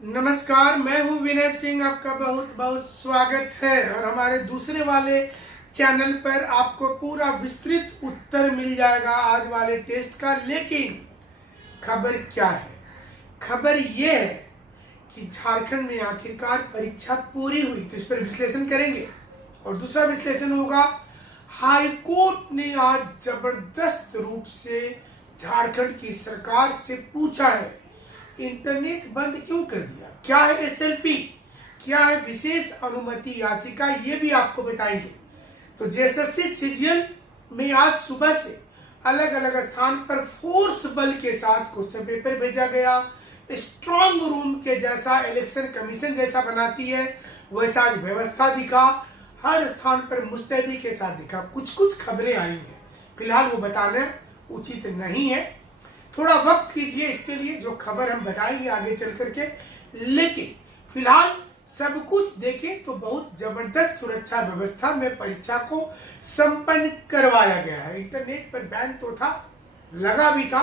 नमस्कार, मैं हूं विनय सिंह। आपका बहुत बहुत स्वागत है। और हमारे दूसरे वाले चैनल पर आपको पूरा विस्तृत उत्तर मिल जाएगा आज वाले टेस्ट का। लेकिन खबर क्या है? खबर यह है कि झारखंड में आखिरकार परीक्षा पूरी हुई, तो इस पर विश्लेषण करेंगे। और दूसरा विश्लेषण होगा, हाई कोर्ट ने आज जबरदस्त रूप से झारखंड की सरकार से पूछा है, इंटरनेट बंद क्यों कर दिया, क्या है एसएलपी, क्या है विशेष अनुमति याचिका, ये भी आपको बताएंगे। तो जेएसएससी सीजीएल में आज सुबह से अलग अलग स्थान पर फोर्स बल के साथ क्वेश्चन पेपर भेजा गया। स्ट्रॉन्ग रूम के जैसा, इलेक्शन कमीशन जैसा बनाती है वैसा आज व्यवस्था दिखा। हर स्थान पर मुस्तैदी के साथ दिखा। कुछ कुछ खबरें आई हैं, फिलहाल वो बताना उचित नहीं है। थोड़ा वक्त कीजिए इसके लिए, जो खबर हम बताएंगे आगे चल करके। लेकिन फिलहाल सब कुछ देखें तो बहुत जबरदस्त सुरक्षा व्यवस्था में परीक्षा को संपन्न करवाया गया है। इंटरनेट पर बैन तो था, लगा भी था,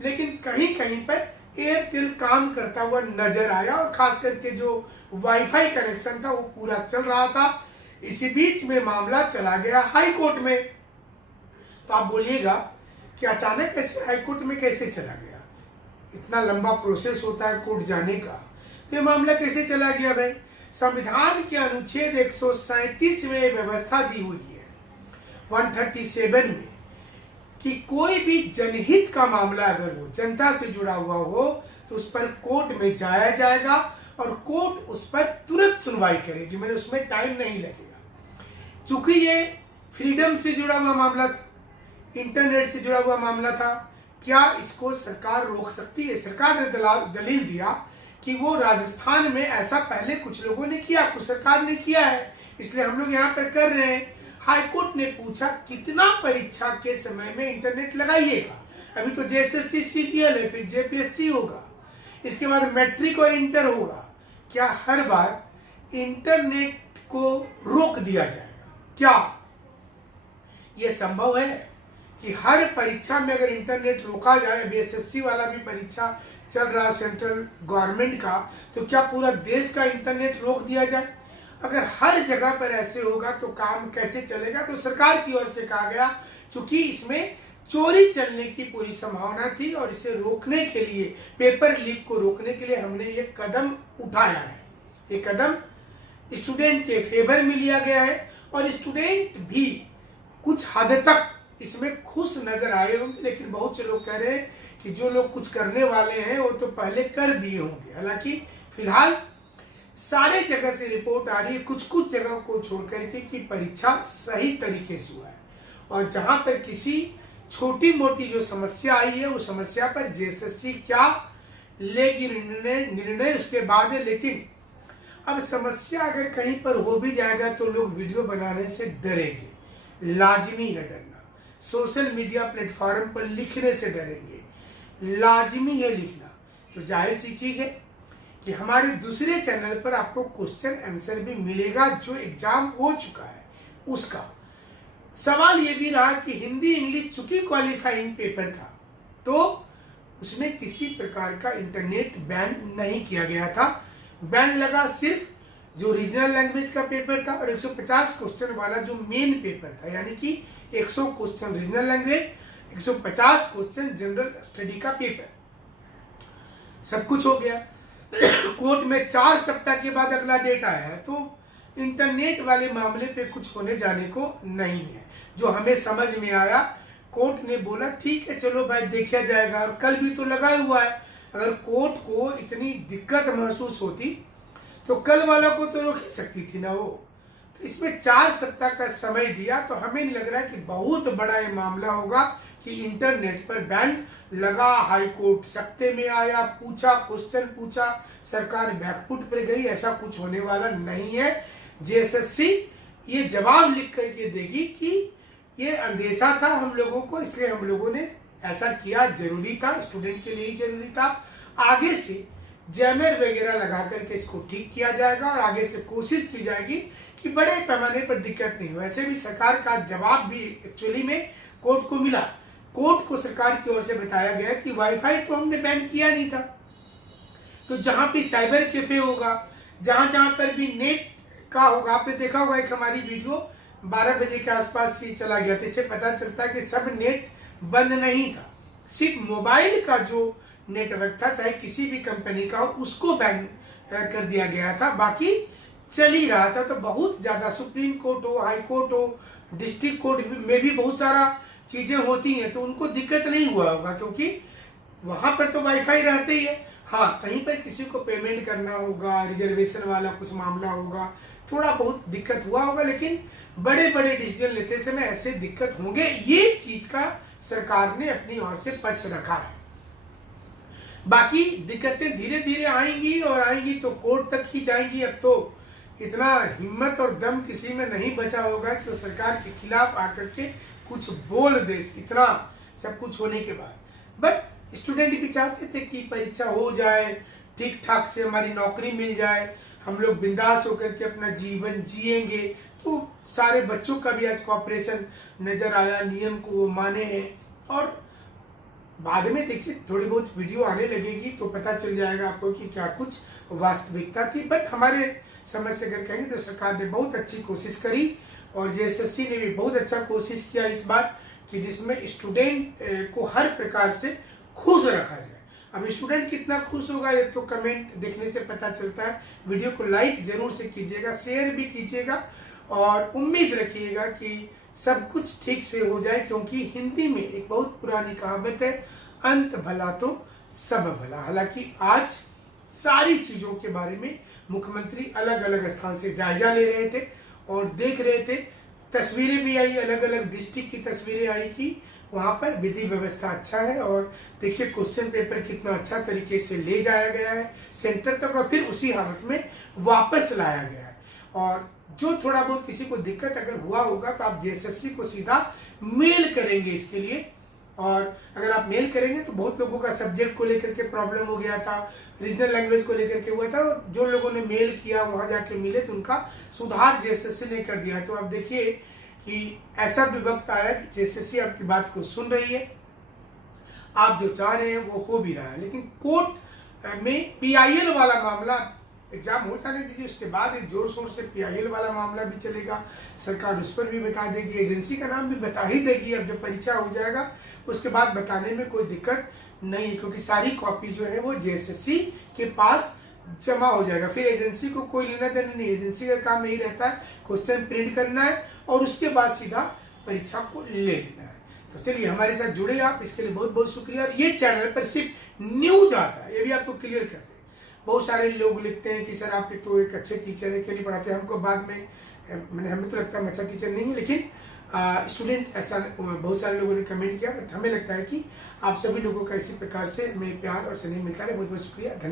लेकिन कहीं कहीं पर एयरटेल काम करता हुआ नजर आया और खास करके जो वाईफाई कनेक्शन था वो पूरा चल रहा था। इसी बीच में मामला चला गया हाई कोर्ट में। तो आप बोलिएगा कि अचानक ऐसे हाईकोर्ट में कैसे चला गया? इतना लंबा प्रोसेस होता है कोर्ट जाने का, तो ये मामला कैसे चला गया भाई? संविधान के अनुच्छेद 137 में व्यवस्था दी हुई है 137 में कि कोई भी जनहित का मामला अगर हो, जनता से जुड़ा हुआ हो, तो उस पर कोर्ट में जाया जाएगा और कोर्ट उस पर तुरंत सुनवाई करेगी। मैंने उसमें टाइम नहीं लगेगा। चूंकि ये फ्रीडम से जुड़ा हुआ मामला था, इंटरनेट से जुड़ा हुआ मामला था, क्या इसको सरकार रोक सकती है? सरकार ने दलील दिया कि वो राजस्थान में ऐसा पहले कुछ लोगों ने किया, कुछ सरकार ने किया है, इसलिए हम लोग यहाँ पर कर रहे हैं। हाईकोर्ट ने पूछा कितना परीक्षा के समय में इंटरनेट लगाइएगा। अभी तो जेएसएससी सीजीएल है, फिर जेपीएससी होगा, इसके बाद मैट्रिक और इंटर होगा। क्या हर बार इंटरनेट को रोक दिया जाएगा? क्या यह संभव है कि हर परीक्षा में अगर इंटरनेट रोका जाए? बीएसएससी वाला भी परीक्षा चल रहा सेंट्रल गवर्नमेंट का, तो क्या पूरा देश का इंटरनेट रोक दिया जाए? अगर हर जगह पर ऐसे होगा तो काम कैसे चलेगा? तो सरकार की ओर से कहा गया, चूंकि इसमें चोरी चलने की पूरी संभावना थी और इसे रोकने के लिए, पेपर लीक को रोकने के लिए हमने ये कदम उठाया है। ये कदम स्टूडेंट के फेवर में लिया गया है और स्टूडेंट भी कुछ हद तक इसमें खुश नजर आए होंगे। लेकिन बहुत से लोग कह रहे हैं कि जो लोग कुछ करने वाले हैं वो तो पहले कर दिए होंगे। हालांकि फिलहाल सारे जगह से रिपोर्ट आ रही है, कुछ कुछ जगह को छोड़ करके, कि परीक्षा सही तरीके से हुआ है। और जहां पर किसी छोटी मोटी जो समस्या आई है, उस समस्या पर जेएसएससी क्या लेगी निर्णय उसके बाद है। लेकिन अब समस्या अगर कहीं पर हो भी जाएगा तो लोग वीडियो बनाने से डरेंगे, लाजिमी है डरना। सोशल मीडिया प्लेटफॉर्म पर लिखने से डरेंगे, लाजिमी है लिखना। तो जाहिर सी चीज है कि हमारे दूसरे चैनल पर आपको क्वेश्चन आंसर भी मिलेगा, जो एग्जाम हो चुका है उसका। सवाल ये भी रहा कि हिंदी इंग्लिश चूंकि क्वालिफाइंग पेपर था, तो उसमें किसी प्रकार का इंटरनेट बैन नहीं किया गया था। बैन लगा सिर्फ जो रीजनल लैंग्वेज का पेपर था और 150 क्वेश्चन वाला जो मेन पेपर था, यानी कि 100 question regional language, 150 question general study का पेपर। सब कुछ हो गया। कोर्ट में 4 सप्ताह के बाद अगला डेट आया है, तो इंटरनेट वाले मामले पे कुछ होने जाने को नहीं है। जो हमें समझ में आया, कोर्ट ने बोला ठीक है चलो भाई देखा जाएगा। और कल भी तो लगा हुआ है। अगर कोर्ट को इतनी दिक्कत महसूस होती तो कल वाला को तो रोक ही सकती थी ना वो। तो इसमें 4 सप्ताह का समय दिया, तो हमें नहीं लग रहा है कि बहुत बड़ा ये मामला होगा कि इंटरनेट पर बैन लगा, हाई कोर्ट सख्ते में आया, पूछा, क्वेश्चन पूछा, सरकार बैकफुट पर गई। ऐसा कुछ होने वाला नहीं है। जेएसएससी ये जवाब लिख करके देगी कि ये अंदेशा था हम लोगों को, इसलिए हम लोगों ने ऐसा किया, जरूरी था, स्टूडेंट के लिए ही जरूरी था। आगे से जैमर वगैरह लगा करके इसको ठीक किया जाएगा और आगे से कोशिश की जाएगी कि बड़े पैमाने पर दिक्कत नहीं हो। ऐसे भी सरकार का जवाब भी एक्चुअली में कोर्ट को मिला। कोर्ट को सरकार की ओर से बताया गया कि वाईफाई तो हमने बैन किया नहीं था, तो जहाँ भी साइबर कैफे होगा, जहाँ जहाँ पर भी नेट का होगा, आपने देखा होगा एक हमारी वीडियो 12 बजे के आसपास ही चला गया था। इससे पता चलता है कि सब नेट बंद नहीं था, सिर्फ मोबाइल का जो नेटवर्क था चाहे किसी भी कंपनी का हो उसको बैन कर दिया गया था, बाकी चल ही रहा था। तो बहुत ज़्यादा सुप्रीम कोर्ट हो, हाई कोर्ट हो, डिस्ट्रिक्ट कोर्ट में भी बहुत सारा चीज़ें होती हैं, तो उनको दिक्कत नहीं हुआ होगा क्योंकि वहाँ पर तो वाईफाई रहते ही है। हाँ, कहीं पर किसी को पेमेंट करना होगा, रिजर्वेशन वाला कुछ मामला होगा, थोड़ा बहुत दिक्कत हुआ होगा, लेकिन बड़े बड़े डिसीजन लेते समय ऐसे दिक्कत होंगे, ये चीज़ का सरकार ने अपनी ओर से पक्ष रखा है। बाकी दिक्कतें धीरे धीरे आएंगी और आएंगी तो कोर्ट तक ही जाएंगी। अब तो इतना हिम्मत और दम किसी में नहीं बचा होगा कि वो सरकार के खिलाफ आकर के कुछ बोल दे, इतना सब कुछ होने के बाद। बट स्टूडेंट भी चाहते थे कि परीक्षा हो जाए, ठीक ठाक से हमारी नौकरी मिल जाए, हम लोग बिंदास होकर के अपना जीवन जिएंगे। तो सारे बच्चों का भी आज कॉपरेशन नजर आया, नियम को वो माने हैं। और बाद में देखिए थोड़ी बहुत वीडियो आने लगेगी तो पता चल जाएगा आपको कि क्या कुछ वास्तविकता थी। बट हमारे समझ से अगर कहेंगे तो सरकार ने बहुत अच्छी कोशिश करी और जेएसएससी ने भी बहुत अच्छा कोशिश किया इस बार कि जिसमें स्टूडेंट को हर प्रकार से खुश रखा जाए। अब स्टूडेंट कितना खुश होगा ये तो कमेंट देखने से पता चलता है। वीडियो को लाइक जरूर से कीजिएगा, शेयर भी कीजिएगा और उम्मीद रखिएगा कि सब कुछ ठीक से हो जाए, क्योंकि हिंदी में एक बहुत पुरानी कहावत है, अंत भला तो सब भला। हालांकि आज सारी चीजों के बारे में मुख्यमंत्री अलग अलग स्थान से जायजा ले रहे थे और देख रहे थे, तस्वीरें भी आई, अलग अलग डिस्ट्रिक्ट की तस्वीरें आई कि वहाँ पर विधि व्यवस्था अच्छा है। और देखिए क्वेश्चन पेपर कितना अच्छा तरीके से ले जाया गया है सेंटर तक और फिर उसी हालत में वापस लाया गया है। और जो थोड़ा बहुत किसी को दिक्कत अगर हुआ होगा तो आप जेएसएससी को सीधा मेल करेंगे इसके लिए। और अगर आप मेल करेंगे तो बहुत लोगों का सब्जेक्ट को लेकर के प्रॉब्लम हो गया था, रीजनल लैंग्वेज को लेकर के हुआ था, और जो लोगों ने मेल किया वहां जाके मिले तो उनका सुधार जेएसएससी ने कर दिया। तो आप देखिए कि ऐसा भी वक्त आया कि जेएसएससी आपकी बात को सुन रही है, आप जो चाह रहे हैं वो हो भी रहा है। लेकिन कोर्ट में पीआईएल वाला मामला एग्जाम हो जाने दीजिए, उसके बाद एक जोर शोर से पीआईएल वाला मामला भी चलेगा, सरकार उस पर भी बता देगी, एजेंसी का नाम भी बता ही देगी। अब जब परीक्षा हो जाएगा उसके बाद बताने में कोई दिक्कत नहीं, क्योंकि सारी कॉपी जो है वो जेएसएससी के पास जमा हो जाएगा। फिर एजेंसी को कोई लेना देना नहीं, एजेंसी का काम यही रहता है क्वेश्चन प्रिंट करना है और उसके बाद सीधा परीक्षा को ले लेना है। तो चलिए हमारे साथ जुड़े आप, इसके लिए बहुत बहुत शुक्रिया। और ये चैनल पर सिर्फ न्यूज आता है, ये भी आपको क्लियर कर दें। बहुत सारे लोग लिखते हैं कि सर आप तो एक अच्छे टीचर है, क्यों नहीं पढ़ाते हमको। बाद में मैंने हमें तो लगता है मैं अच्छा टीचर नहीं हूँ, लेकिन स्टूडेंट ऐसा बहुत सारे लोगों ने कमेंट किया। बट हमें लगता है कि आप सभी लोगों का इसी प्रकार से हमें प्यार और स्नेह मिलता है। बहुत बहुत शुक्रिया, धन्यवाद।